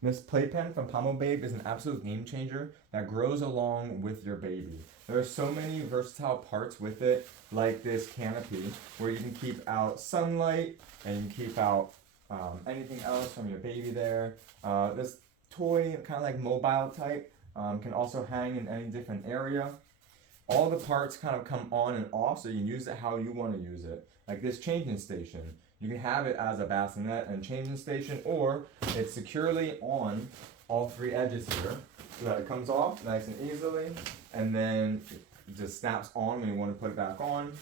This playpen from Pamo Babe is an absolute game changer that grows along with your baby. There are so many versatile parts with it, like this canopy, where you can keep out sunlight and you can keep out anything else from your baby there. This toy, kind of like mobile type, can also hang in any different area. All the parts kind of come on and off, so you can use it how you want to use it. Like this changing station, you can have it as a bassinet and changing station, or it's securely on all three edges here, so that it comes off nice and easily, and then it just snaps on when you want to put it back on.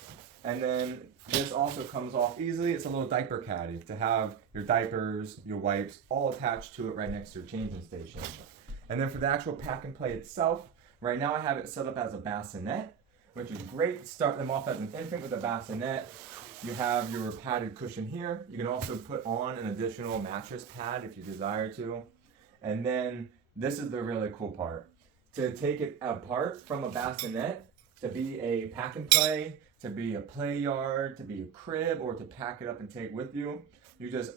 And then this also comes off easily. It's a little diaper caddy to have your diapers, your wipes, all attached to it right next to your changing station. And then for the actual pack and play itself, right now I have it set up as a bassinet, which is great. Start them off as an infant with a bassinet. You have your padded cushion here. You can also put on an additional mattress pad if you desire to. And then this is the really cool part. To take it apart from a bassinet, to be a pack and play, to be a play yard, to be a crib, or to pack it up and take with you, you just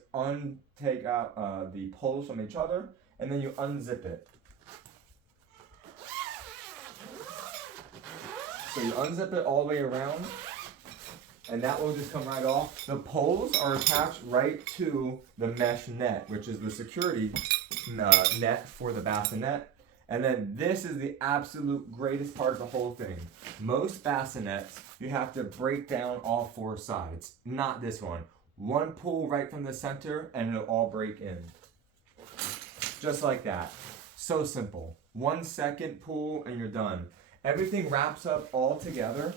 take out the poles from each other, and then you unzip it. So you unzip it all the way around, and that will just come right off. The poles are attached right to the mesh net, which is the security net for the bassinet. And then this is the absolute greatest part of the whole thing. Most bassinets, you have to break down all four sides. Not this one. One pull right from the center and it'll all break in. Just like that. So simple. 1 second pull and you're done. Everything wraps up all together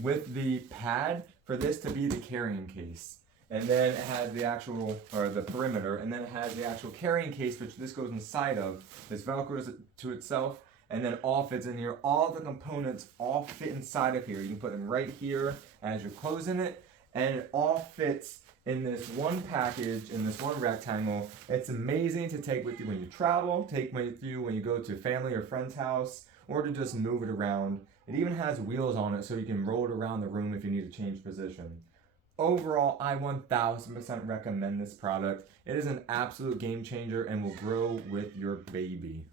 with the pad for this to be the carrying case. And then it has the actual, or the perimeter, and then it has the actual carrying case, which this goes inside of. This velcros to itself, and then all fits in here. All the components all fit inside of here. You can put them right here as you're closing it, and it all fits in this one package, in this one rectangle. It's amazing to take with you when you travel, take with you when you go to family or friend's house, or to just move it around. It even has wheels on it so you can roll it around the room if you need to change position. Overall, I 1000% recommend this product. It is an absolute game changer and will grow with your baby.